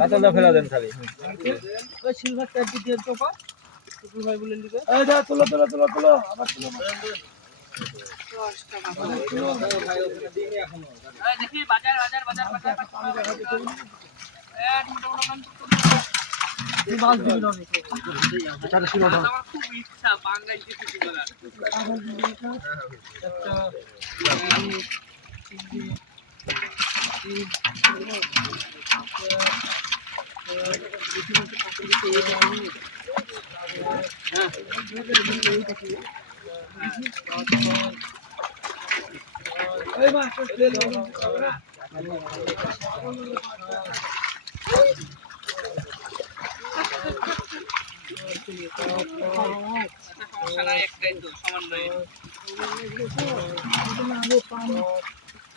কাতলটা ফেলা দেন খালি। ওই সিলভার ট্যাপ দিয়ে তো পা। টুকু ভাই বলে দিবে এই যা তুলো তুলো তুলো তুলো। আবার তুলো দেখি বাজার বাজার বাজার বাজার এক মোটা মোটা কান মাছ দিবি না আমার খুব ইচ্ছা বাংলায় কিছু একটাই তো সমন্বয়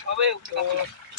হবে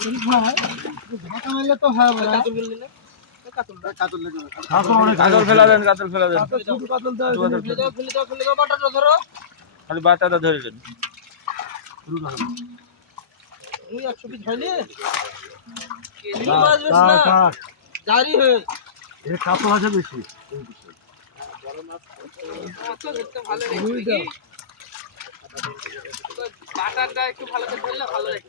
হ্যাঁ, খালি বাটাটা ধরে নেন কাতল আছে বেশি। বাটারটা একটু ভালো করে ধরলে ভালো লাগছে।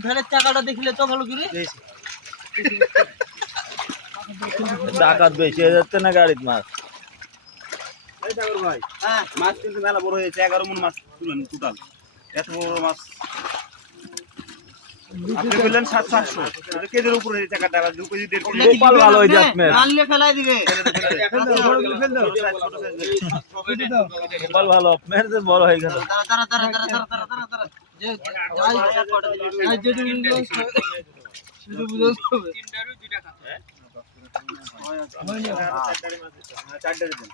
ভেড়ের চাকাটা দেখলে তো ভালো করে ডাকাত বেশি হয়ে যাচ্ছে না গাড়ির মাছ? হ্যাঁ মাছ কিন্তু মেলা বড় হয়েছে, এগারো মন মাছ তুলেন টোটাল এত বড় মাছ আপনি বললেন সাত সাতশো। কেজির উপরে টাকাটা দু কেজি দেড় কেজি। ভালো হয়ে যায় আপনার আনলে ফেলাই দিবে। বল ভালো আপনার যে বড় হয়ে গেল। তারা তারা তারা তারা তারা তারা তারা চারটা দিবেন